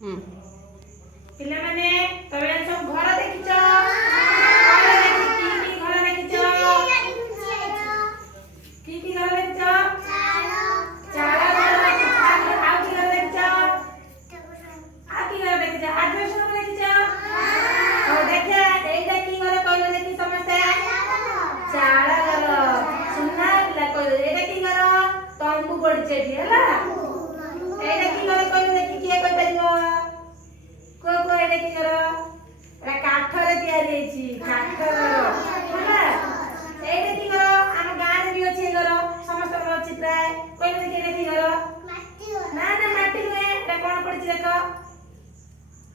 ପିଲା ମାନେ ତମେ ସବୁ ଘର ଦେଖିଛ? ଘର ଦେଖିଛ? କି ଘର ଦେଖିଛ? କି ଘର ଦେଖିଛ? ଚାଳ ଘର। ଆଉ କି ଘର ଦେଖିଛ? ଆଉ କି ଘର ଦେଖିଛ? ଆଜବେଷ୍ଟ ଘର ଦେଖିଛ? ହଉ ଦେଖିଆ ଏଇଟା କି ଘର କହିଲ ଦେଖି ସମସ୍ତେ? ଚାଳ ଘର। ସୁନା ପିଲା କହିଲେ ଏଇଟା କି ଘର? ତମ୍ବୁ ପଡିଛି ଏଠି ହେଲା। ଏଇଟା କି ଘର କହିଲ ଦେଖି କିଏ କହିପାରିବ? କୋ ଏଇଟା କି ଘର? ଏଟା କାଠରେ ତିଆରି ହେଇଛି। କାଠ ଘର ହେଲା। ଏଇଟା କି ଘର? ଆମ ଗାଁରେ ବି ଅଛି ଏ ଘର, ସମସ୍ତଙ୍କର ଅଛି ପ୍ରାୟ। କହିଲ ଦେଖି ଏଇଟା କି ଘର? ନା ନା ମାଟି ନୁହେଁ। ଏଟା କଣ ପଡିଛି ଦେଖ?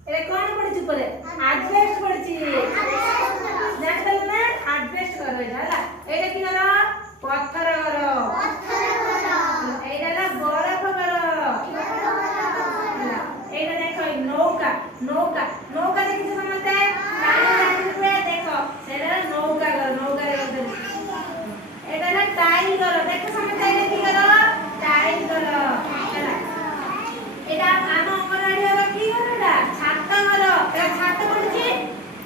ଏଟା କଣ ପଡିଛି ଉପରେ? ଆଜବେଷ୍ଟ ପଡିଛି। ଜାଣିପାରିଲ ନା? ଆଜବେଷ୍ଟ ଘର ଏଇଟା ହେଲା। ଏଇଟା କି ଘର? ପଥର ଘର। ଏଇଟା ହେଲା ବରଫ ଘର। ଏଇଟା ଦେଖ ନୌକା। ନୌକା ନୌକା ଦେଖିଛ ସମସ୍ତେ? ଦେଖ ସେଇଟା ହେଲା ନୌକା ଘର। ନୌକା ଘର। ଏଇଟା ହେଲା ଟାଇଲ ଘର। ଦେଖ ସମସ୍ତେ ଏଇଟା କି ଘର? ଟାଇଲ ଘର ହେଲା। ଏଇଟା ଆମ ଅଙ୍ଗନବାଡି ଘର। କି ଘର ଏଟା? ଛାତ ଘର। ଏଟା ଛାତ ପଡିଛି।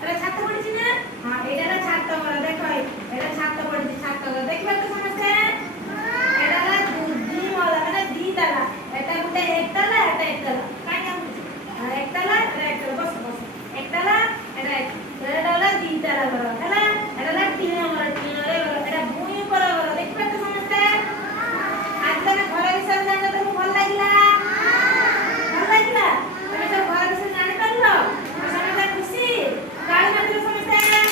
ଏଟା ଛାତ ପଡିଛି ନା? ହଁ ଏଇଟା ହେଲା ଛାତ ଘର। ଦେଖ ଏଇଟା ଛାତ ପଡିଛି। ଛାତ ଘର ଦେଖିବା ତ